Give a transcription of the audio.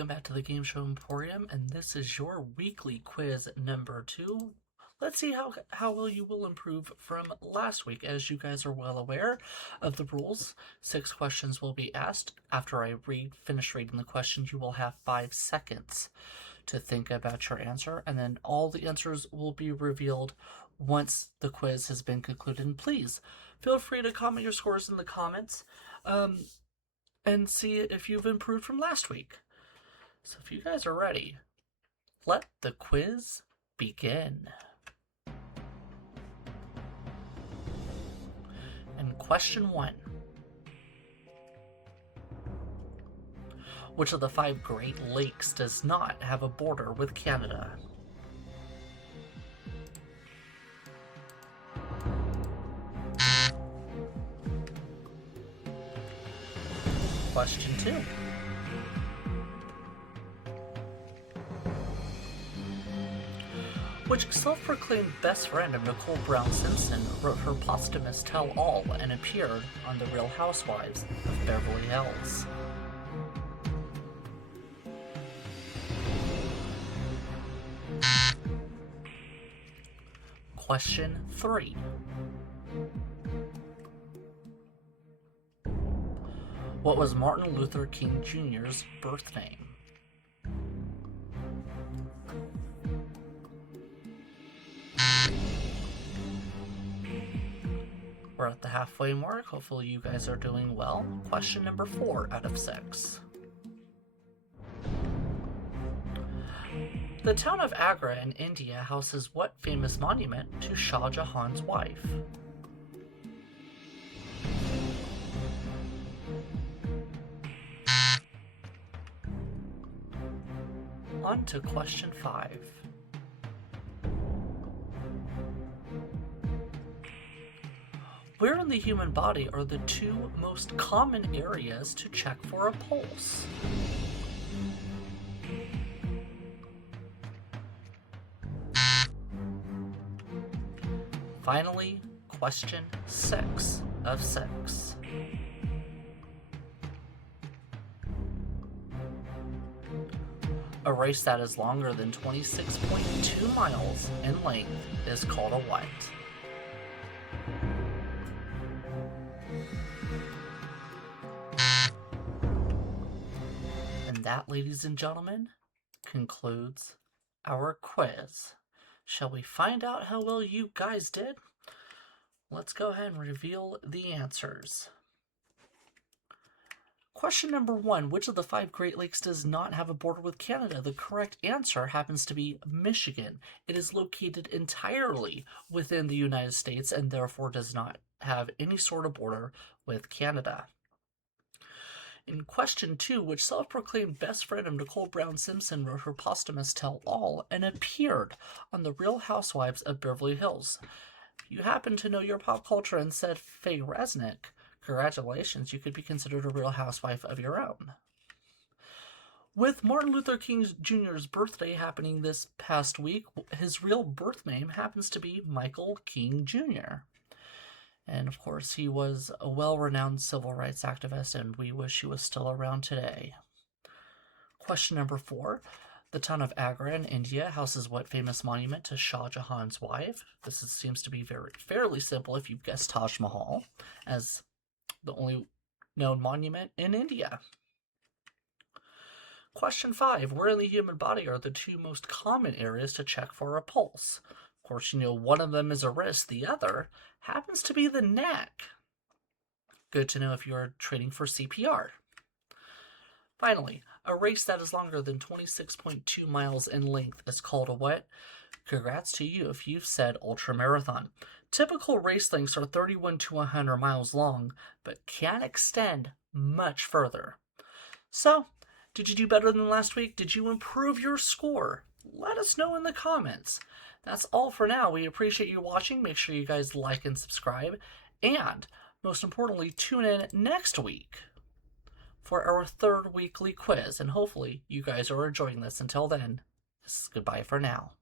welcome back to the Game Show Emporium, and this is your weekly quiz number 2. Let's see how well you will improve from last week. As you guys are well aware of the rules, 6 questions will be asked. After I finish reading the question, you will have 5 seconds to think about your answer, and then all the answers will be revealed once the quiz has been concluded. And please, feel free to comment your scores in the comments and see if you've improved from last week. So if you guys are ready, let the quiz begin. And question 1. Which of the 5 Great Lakes does not have a border with Canada? Question 2. Which self-proclaimed best friend of Nicole Brown Simpson wrote her posthumous tell-all and appeared on The Real Housewives of Beverly Hills? Question 3. What was Martin Luther King Jr.'s birth name? We're at the halfway mark. Hopefully you guys are doing well. Question number 4 out of 6. The town of Agra in India houses what famous monument to Shah Jahan's wife? On to question 5. Where in the human body are the 2 most common areas to check for a pulse? Finally, question 6 of 6. A race that is longer than 26.2 miles in length is called a what? And that, ladies and gentlemen, concludes our quiz. Shall we find out how well you guys did? Let's go ahead and reveal the answers. Question number 1. Which of the 5 Great Lakes does not have a border with Canada? The correct answer happens to be Michigan. It is located entirely within the United States and therefore does not have any sort of border with Canada. In question 2, which self-proclaimed best friend of Nicole Brown Simpson wrote her posthumous tell-all and appeared on The Real Housewives of Beverly Hills? If you happen to know your pop culture and said Faye Resnick, congratulations, you could be considered a real housewife of your own. With Martin Luther King Jr.'s birthday happening this past week, his real birth name happens to be Michael King Jr. And of course, he was a well-renowned civil rights activist, and we wish he was still around today. Question number 4. The town of Agra in India houses what famous monument to Shah Jahan's wife? This seems to be fairly simple if you've guessed Taj Mahal as the only known monument in India. Question 5. Where in the human body are the 2 most common areas to check for a pulse? Of course, you know one of them is a wrist, the other happens to be the neck. Good to know if you're training for CPR. Finally, a race that is longer than 26.2 miles in length is called a what? Congrats to you if you've said ultramarathon. Typical race lengths are 31 to 100 miles long, but can extend much further. So, did you do better than last week? Did you improve your score? Let us know in the comments. That's all for now. We appreciate you watching. Make sure you guys like and subscribe. And, most importantly, tune in next week for our 3rd weekly quiz. And hopefully, you guys are enjoying this. Until then, this is goodbye for now.